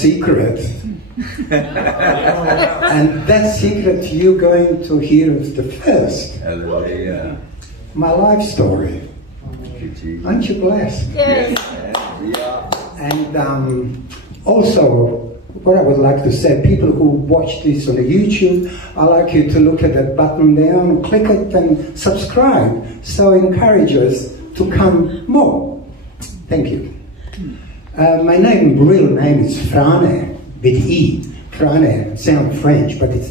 secret. And that secret you're going to hear the first. Hallelujah. My life story. Aren't you blessed? Yes. And also, what I would like to say, people who watch this on YouTube, I'd like you to look at that button there and click it and subscribe. So encourage us to come more. Thank you. My real name is Frane, with E. Frane sounds French, but it's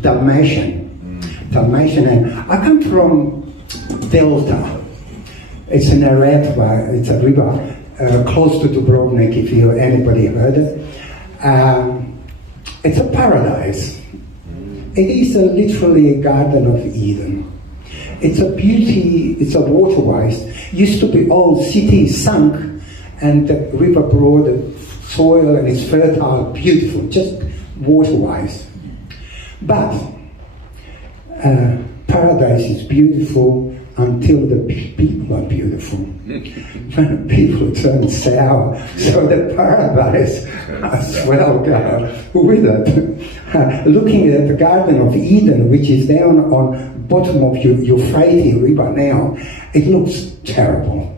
Dalmatian. Dalmatian, and I come from Delta. It's an Neretva, it's a river close to Dubrovnik, if anybody heard it. It's a paradise. It is literally a Garden of Eden. It's a beauty, it's a waterways. Used to be old city sunk, and the river brought the soil and it's fertile, beautiful, just waterways. But paradise is beautiful until the people are beautiful. When the people turn sour, so the paradise as well go with it. Looking at the Garden of Eden, which is down on bottom of Euphrates River now, it looks terrible.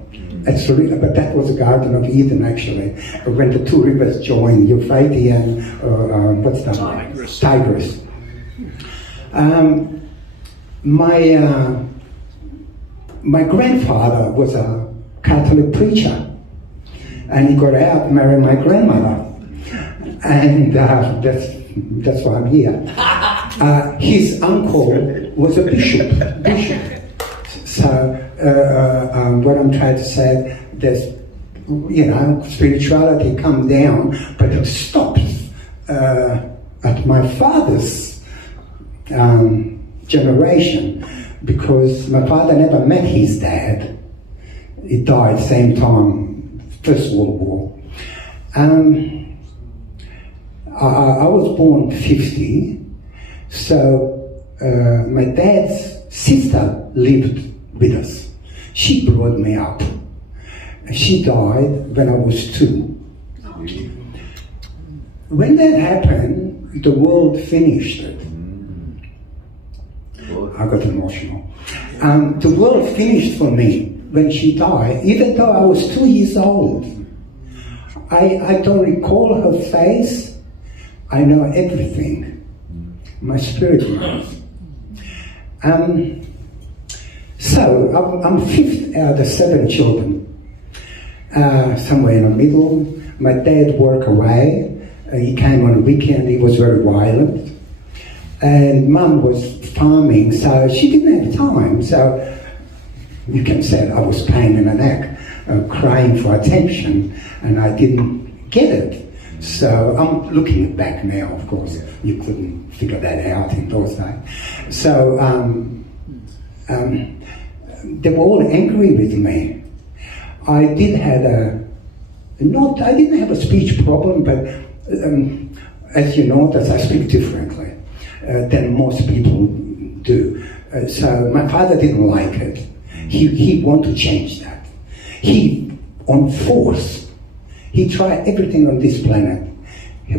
It's really, but that was the Garden of Eden actually, when the two rivers joined, Euphrates and what's that? Tigris. My grandfather was a Catholic preacher, and he got out and married my grandmother, and that's why I'm here. His uncle was a bishop. So what I'm trying to say, there's, spirituality come down, but it stops at my father's generation, because my father never met his dad. He died same time, First World War. I was born 50, so my dad's sister lived with us. She brought me up. She died when I was 2. When that happened, the world finished it. I got emotional. The world finished for me when she died, even though I was 2 years old. I don't recall her face. I know everything. My spirit knows. So I'm 5th out of 7 children. Somewhere in the middle. My dad worked away. He came on a weekend. He was very violent. And Mum was farming, so she didn't have time. So you can say I was pain in the neck, crying for attention, and I didn't get it. So I'm looking back now, of course. You couldn't figure that out in those days. So they were all angry with me. I didn't have a speech problem, but as you notice, I speak differently than most people do. So my father didn't like it. He wanted to change that. He, on force, he tried everything on this planet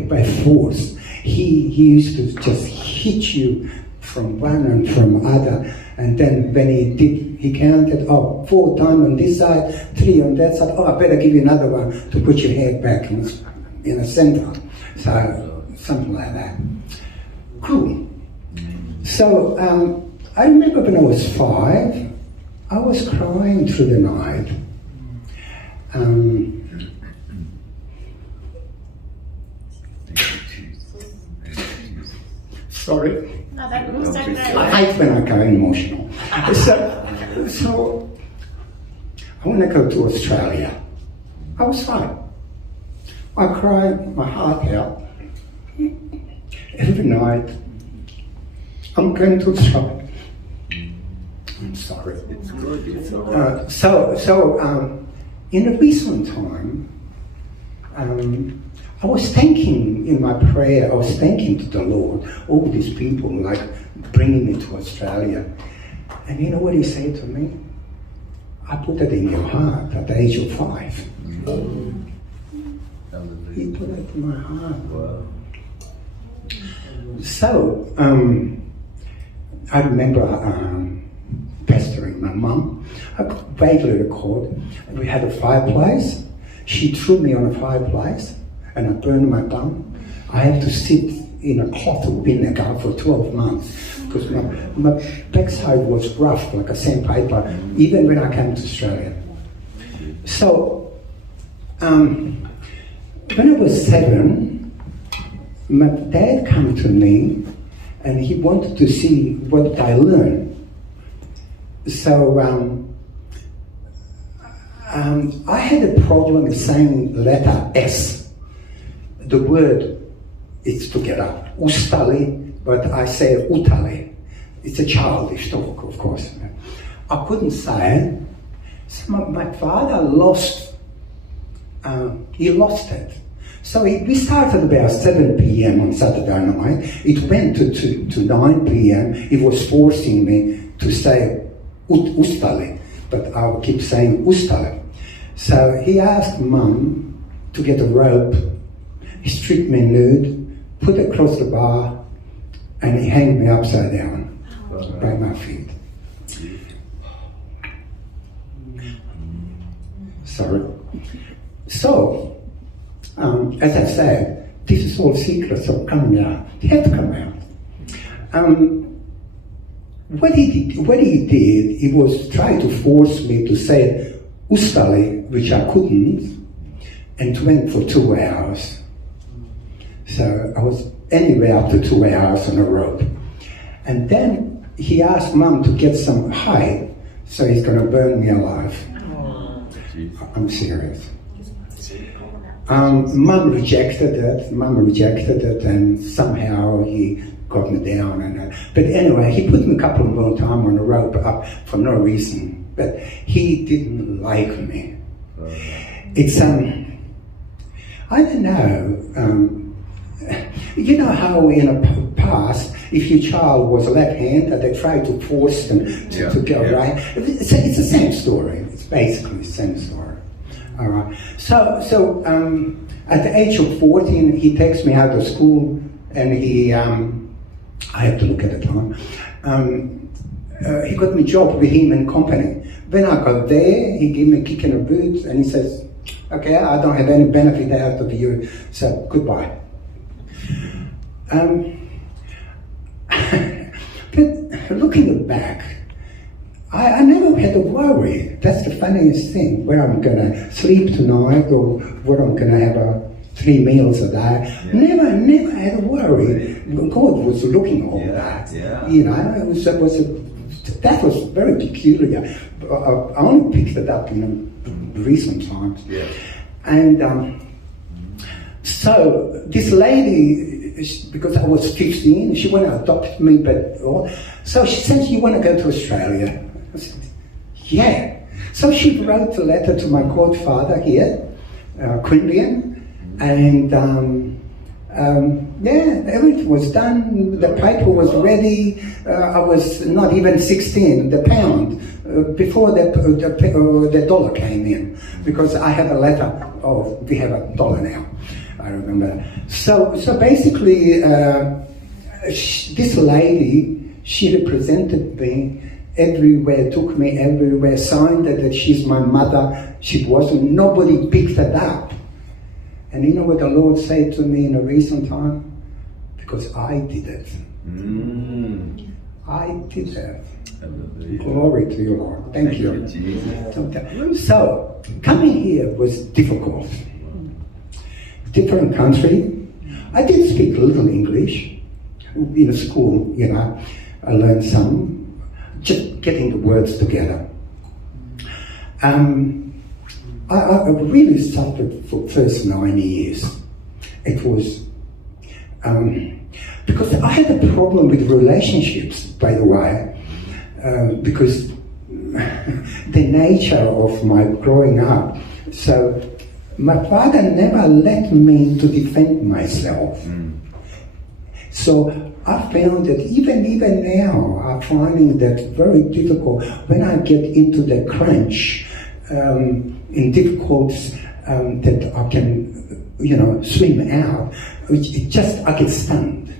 by force. He used to just hit you from one and from other, and then when he did, he counted, 4 times on this side, 3 on that side, I better give you another one to put your head back in the center. So, something like that. Cool. So, I remember when I was 5, I was crying through the night. Sorry. No, that's okay. I hate when I go emotional. So I want to go to Australia. I was fine. I cried my heart out every night. I'm going to Australia. I'm sorry. It's good. It's all right. In the recent time, I was thanking in my prayer, I was thanking to the Lord, all these people like bringing me to Australia. And you know what he said to me? I put it in your heart at the age of 5. He put it in my heart. Wow. So, I remember pestering my mum. I could vaguely recall. We had a fireplace. She threw me on a fireplace and I burned my bum. I had to sit in a cloth of vinegar for 12 months because my backside was rough like a sandpaper, even when I came to Australia. So, when I was 7, my dad came to me and he wanted to see what I learned. So I had a problem with saying letter S. The word is together, ustali, but I say utali. It's a childish talk, of course. I couldn't say it. So my father lost it. So we started about 7 p.m. on Saturday night. It went to 9 p.m. He was forcing me to say ustali, but I would keep saying ustali. So he asked Mum to get a rope. He stripped me nude, put it across the bar, and he hanged me upside down by my feet. Sorry. So, as I said, this is all secrets are coming out. They have to come out. What he did, he was trying to force me to say ustali, which I couldn't, and it went for 2 hours. So I was anywhere up to 2 hours on a rope. And then he asked Mum to get some hide, so he's going to burn me alive. I'm serious. Mum rejected it, and somehow he got me down. But anyway, he put me a couple of more times on a rope up for no reason. But he didn't like me. It's I don't know. You know how in the past, if your child was left-handed, they tried to force them to go right. It's the same story. It's basically the same story. All right. So at the age of 14, he takes me out of school, and he I have to look at the time. He got me a job with him and company. When I got there, he gave me a kick in the boots, and he says, "Okay, I don't have any benefit out of you, so goodbye." But looking back, I never had to worry. That's the funniest thing, where I'm going to sleep tonight or what I'm going to have 3 meals a day. Yeah. Never had to worry. God was looking at all that. Yeah. You know, that was very peculiar. I only picked it up in recent times. Yeah. And so this lady, because I was 15, she wanted to adopt me, so she said, "You want to go to Australia?" I said, "Yeah." So she wrote a letter to my godfather here, Queanbeyan, and everything was done. The paper was ready. I was not even 16. The pound before the dollar came in, because I had a letter. Oh, we have $1 now. I remember. So basically, this lady, she represented me everywhere, took me everywhere, signed that she's my mother. She wasn't. Nobody picked it up. And you know what the Lord said to me in a recent time? Because I did it. I did it. Glory to you, Lord. Thank you. So, coming here was difficult. Different country. I did speak a little English in school, you know. I learned some, just getting the words together. I really suffered for the first 9 years. It was because I had a problem with relationships, by the way, because the nature of my growing up. So my father never let me to defend myself. So I found that even now, I'm finding that very difficult when I get into the crunch, in difficulties that I can swim out, I get stunned.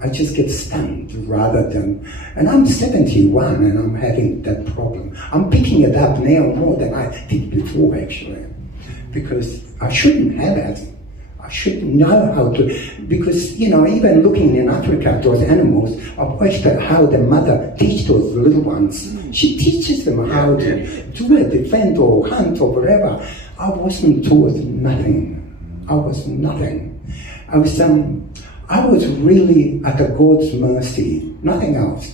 I just get stunned rather than, and I'm 71 and I'm having that problem. I'm picking it up now more than I did before actually, because I shouldn't have it. I should know how to, because, even looking in Africa at those animals, I've watched how the mother teach those little ones. She teaches them how to do it, defend or hunt or whatever. I wasn't taught nothing. I was nothing. I was really at the God's mercy, nothing else.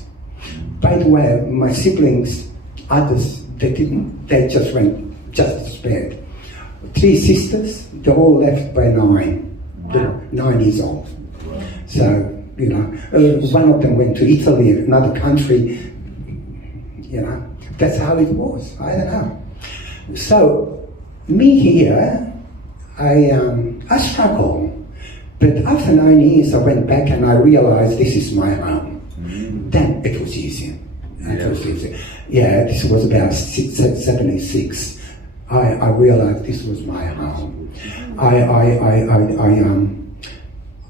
By the way, my siblings, others, they just went just as bad. 3 sisters, they all left by 9. They're 9 years old. So, one of them went to Italy, another country, that's how it was. I don't know. So, me here, I struggle. But after 9 years, I went back and I realized this is my home. Then it was easy. Yeah, this was about 76. I realized this was my home. I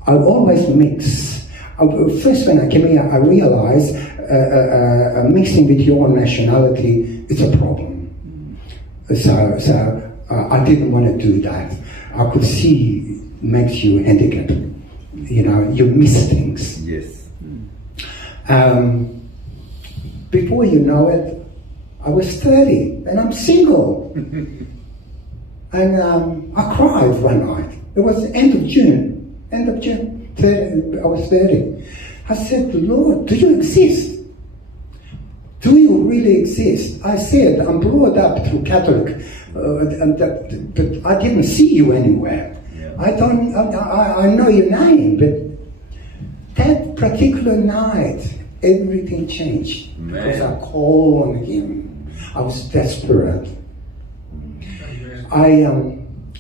always mix. First, when I came here, I realized mixing with your nationality is a problem. So I didn't want to do that. I could see it makes you handicapped. You miss things. Yes. Before you know it, I was 30 and I'm single. And I cried one night. It was the end of June. 30, I was 30. I said, Lord, do you exist? Do you really exist? I said, I'm brought up through Catholic, but I didn't see you anywhere. Yeah. I know your name, but that particular night, everything changed. Because I called on him. I was desperate. I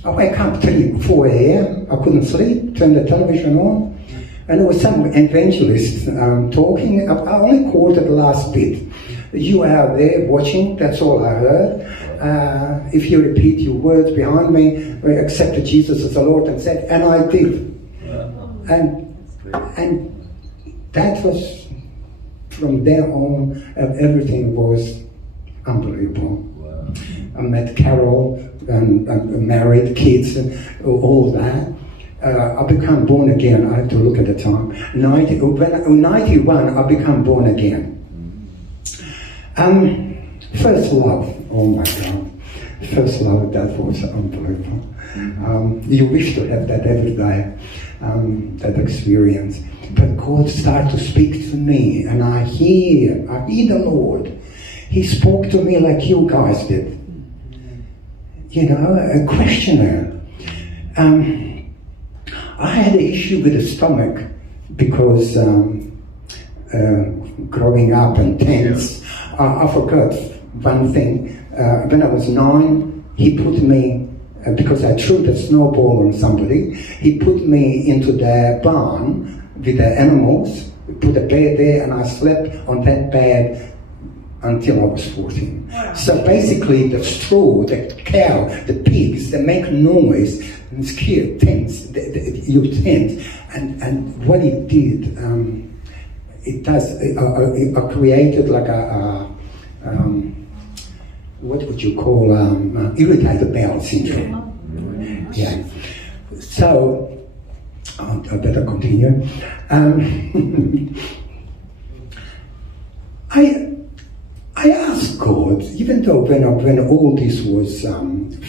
wake up 4 a.m. I couldn't sleep, turned the television on, and there was some evangelist talking. I only caught the last bit. You are there watching, that's all I heard. If you repeat your words behind me, I accepted Jesus as the Lord and said, and I did. And that was, from there on, everything was unbelievable. Wow. I met Carol and married, kids, and all that. I became born again. I have to look at the time. 91, I became born again. First love. Oh my God. First love, that was unbelievable. You wish to have that every day, that experience. But God started to speak to me, and I hear the Lord. He spoke to me like you guys did. A questioner. I had an issue with the stomach because growing up in tents, I forgot one thing. When I was 9, he put me, because I threw the snowball on somebody, he put me into the barn with the animals, put a bed there, and I slept on that bed until I was 14. Wow. So basically the straw, the cow, the pigs, they make noise and scare tents, your tent. And what it did, it created like what would you call, irritated bowel syndrome. Yeah. So, I better continue. I asked God, even though when all this was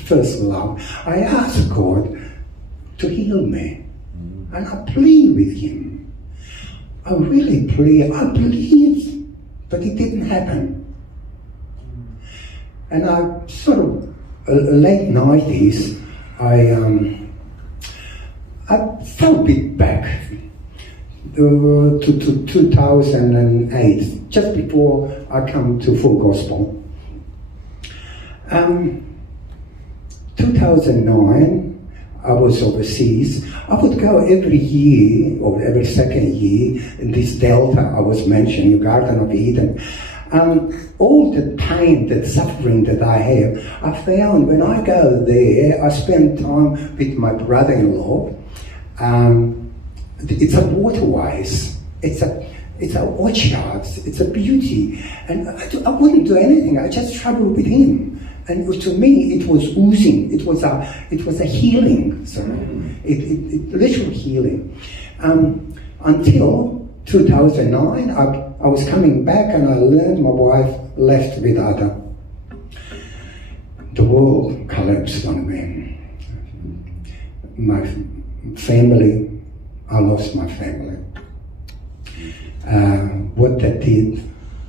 first love, I asked God to heal me. And I plead with him. I really plead. I believed, but it didn't happen. And I sort of, late 90s, I fell a bit back to 2008, just before I come to full gospel. 2009, I was overseas. I would go every year, or every second year, in this delta I was mentioning, Garden of Eden. All the pain, the suffering that I have, I found when I go there, I spend time with my brother-in-law. It's a waterways, it's a orchards, it's a beauty, and I wouldn't do anything. I just travel with him, and to me it was oozing. It was a healing, it literal healing. Until 2009, I was coming back and I learned my wife left with other. The world collapsed on me. My family, I lost my family. What that did,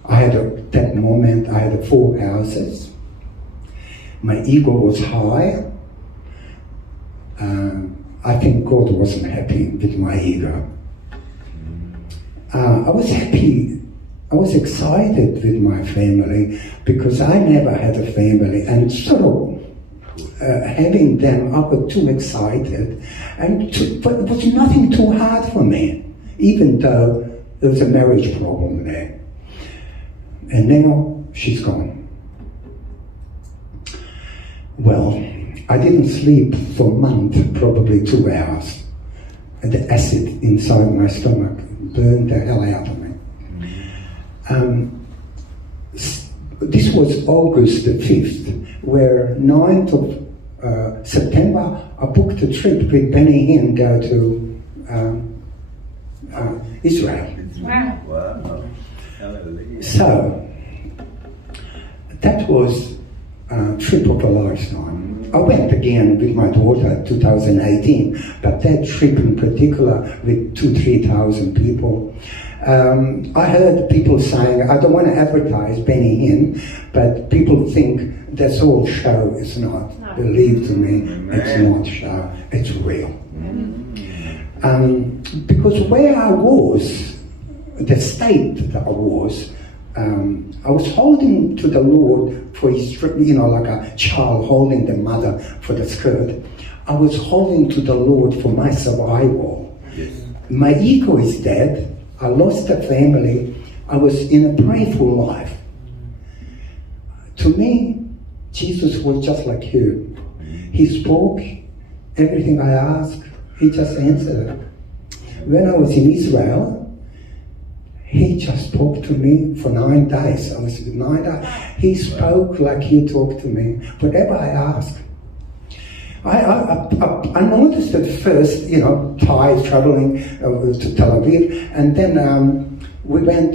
that moment, I had 4 houses. My ego was high. I think God wasn't happy with my ego. I was happy, I was excited with my family because I never had a family, and sort of having them, I got too excited, but it was nothing too hard for me, even though there was a marriage problem there. And now she's gone. Well, I didn't sleep for a month, probably 2 hours. And the acid inside my stomach burned the hell out of me. This was August the 5th, where 9th of September, I booked a trip with Benny Hinn go to Israel. Wow. Wow. Hallelujah. So, that was a trip of a lifetime. I went again with my daughter 2018, but that trip in particular with 2,000-3,000 people. I heard people saying, I don't want to advertise Benny Hinn, but people think that's all show. It's not. Believe to me, it's not show. It's real. Because where I was, the state that I was holding to the Lord for his, like a child holding the mother for the skirt. I was holding to the Lord for my survival. Yes. My ego is dead. I lost a family. I was in a prayerful life. To me, Jesus was just like you. He spoke everything I asked. He just answered. When I was in Israel, he just spoke to me for 9 days. I was 9 days. He spoke like he talked to me. Whatever I asked. I noticed at first, Thai traveling to Tel Aviv, and then we went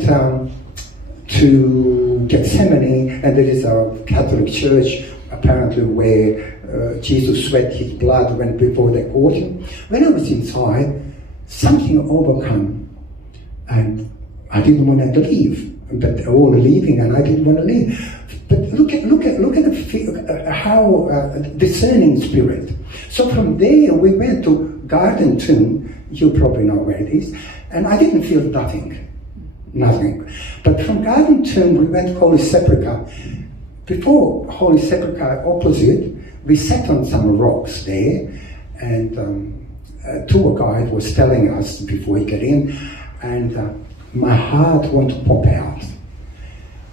to Gethsemane, and there is a Catholic church apparently where Jesus sweat his blood when before they caught him. When I was inside, something overcome, and I didn't want to leave, but they were all leaving, and I didn't want to leave. But look at how discerning spirit. So from there we went to Garden Tomb. You probably know where it is, and I didn't feel nothing. But from Garden Tomb we went to Holy Sepulchre. Before Holy Sepulchre, opposite, we sat on some rocks there, and a tour guide was telling us before we get in, and my heart wanted to pop out.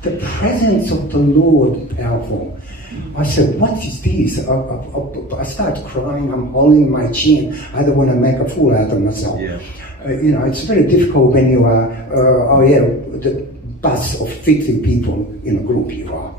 The presence of the Lord, powerful. I said, what is this? I started crying, I'm holding my chin. I don't want to make a fool out of myself. Yeah. It's very difficult when you are, the bus of 50 people in a group you are.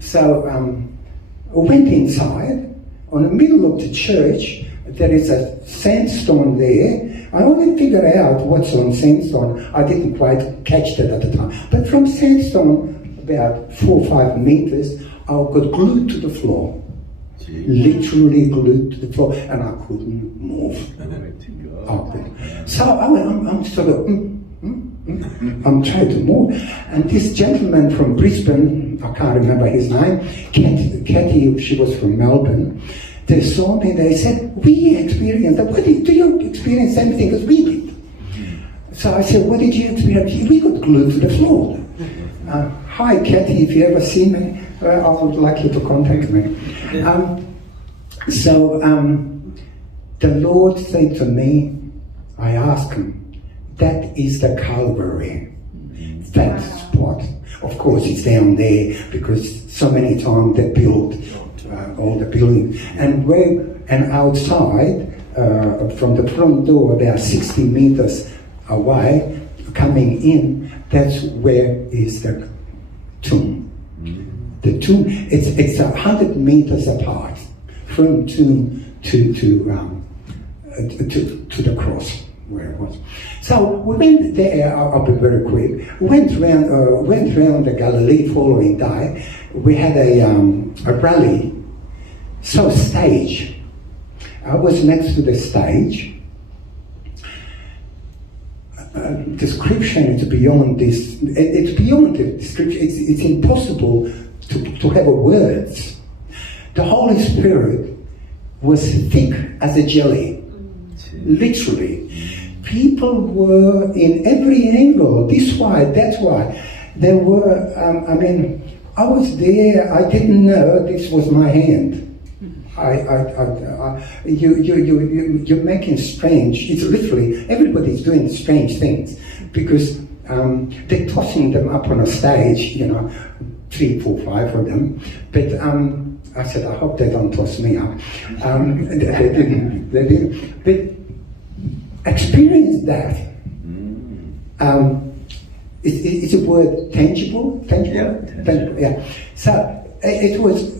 So I went inside. On the middle of the church, there is a sandstone there. I only figured out what's on sandstone. I didn't quite catch that at the time. But from sandstone, about 4 or 5 meters, I got glued to the floor. Jeez. Literally glued to the floor, and I couldn't move. So I'm sort of, I'm trying to move. And this gentleman from Brisbane, I can't remember his name, Kathy, she was from Melbourne. They saw me, they said, we experienced that. Do you experience anything as we did? So I said, what did you experience? We got glued to the floor. Hi, Kathy, if you ever see me, I would like you to contact me. The Lord said to me, I asked him, that is the Calvary, that spot. Of course, it's down there because so many times they built all the buildings. And outside, from the front door, about 60 meters away, coming in, that's where is the tomb. The tomb, it's 100 meters apart from tomb to the cross where it was. So we went there. I'll be very quick. Went round the Galilee following day. We had a rally. So stage. I was next to the stage. Description is beyond this. It's beyond the description. It's impossible to have words. The Holy Spirit was thick as a jelly, literally. People were in every angle, this way, that way. There were, I was there, I didn't know this was my hand. You're making strange, it's literally, everybody's doing strange things because they're tossing them up on a stage, 3, 4, 5 of them. But I said, I hope they don't toss me up. They didn't. But experience that. Is a word tangible? Tangible? Yeah, tangible. Yeah. So it was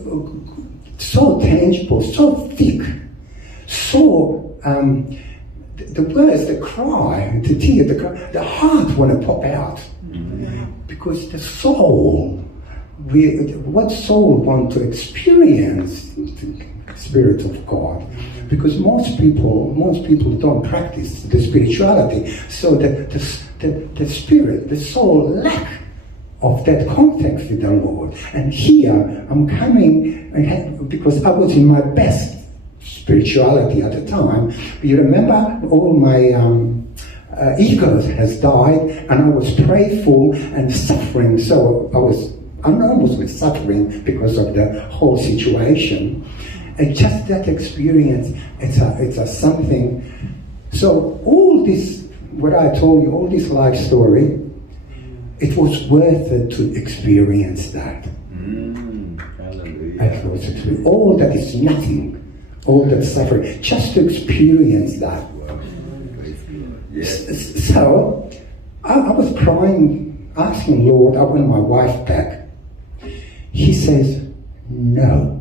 so tangible, so thick, so the words, the cry, the tear, the heart want to pop out because the soul. What soul want to experience the Spirit of God? Because most people don't practice the spirituality, so that the spirit, the soul lack of that contact with the Lord. And here I'm coming because I was in my best spirituality at the time. You remember all my ego has died, and I was prayerful and suffering. So I was enormously suffering because of the whole situation. And just that experience, it's a something. So all this, what I told you, all this life story, it was worth it to experience that. It was all that is nothing, all that suffering, just to experience that. So I was crying, asking Lord, I want my wife back. He says, no.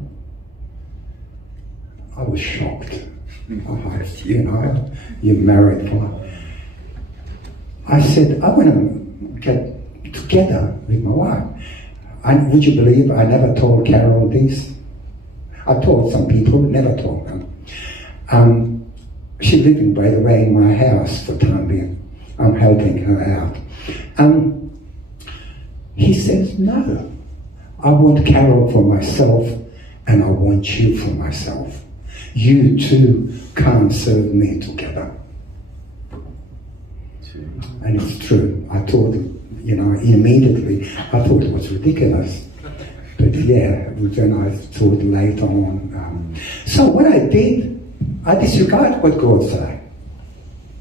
I was shocked. You're married. I said, I want to get together with my wife. And would you believe I never told Carol this? I told some people, never told them. She's living, by the way, in my house for time being. I'm helping her out. He says, no. I want Carol for myself, and I want you for myself. You two can't serve me together. And it's true. I thought, immediately, I thought it was ridiculous. But yeah, then I thought later on. So what I did, I disregarded what God said.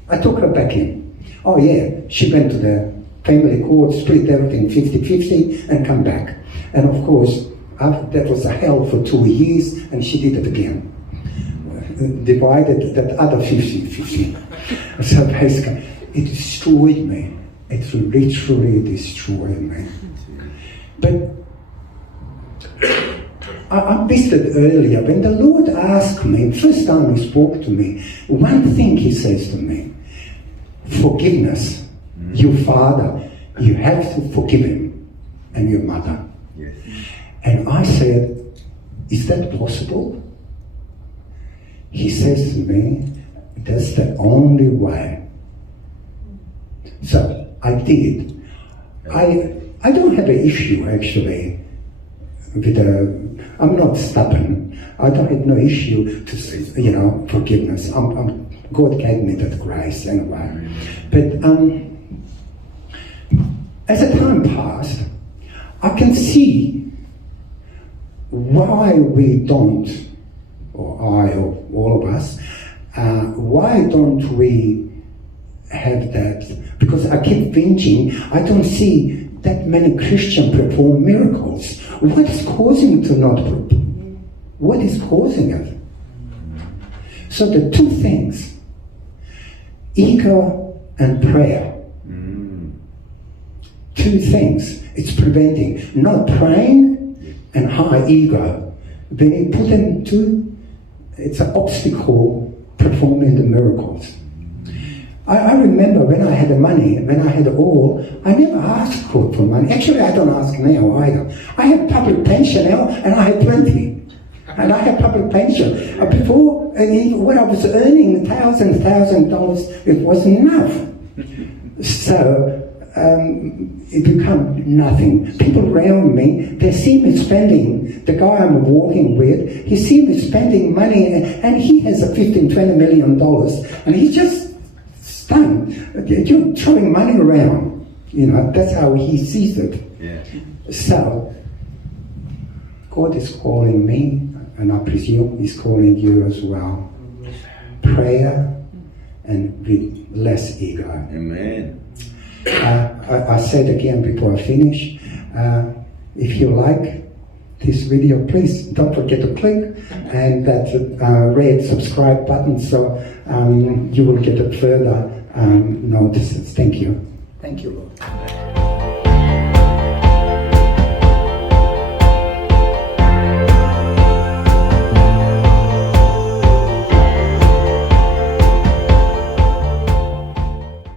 I took her back in. Oh yeah, she went to the family court, split everything 50-50, and come back. And of course, that was a hell for 2 years, and she did it again. Divided that other 50-50. So basically, it destroyed me. It literally destroyed me. But I missed it earlier. When the Lord asked me, first time He spoke to me, one thing He says to me, forgiveness. Your father, you have to forgive him, and your mother. Yes. And I said, is that possible? He says to me, that's the only way. So I did. I don't have an issue actually with I'm not stubborn. I don't have no issue to forgiveness. God gave me that grace anyway. But as the time passed, I can see why we don't, or I, or all of us, why don't we have that? Because I keep thinking, I don't see that many Christians perform miracles. What is causing to not perform? What is causing it? So the two things, ego and prayer. Two things it's preventing. Not praying and high ego. When you put them two, it's an obstacle performing the miracles. I remember when I had the money, when I had all, I never asked God for money. Actually, I don't ask now either. I have public pension now, and I have plenty. And I have public pension. Before, when I was earning $1,000, it wasn't enough. So, it became nothing. People around me, they see me spending, the guy I'm walking with, he see me spending money, and he has a $15-20 million, and he's just stunned. You're throwing money around. You know, that's how he sees it. Yeah. So, God is calling me, and I presume He's calling you as well. Prayer and with less ego. Amen. I said again before I finish, if you like this video, please don't forget to click and that red subscribe button so you will get further notices. Thank you. Thank you, Lord.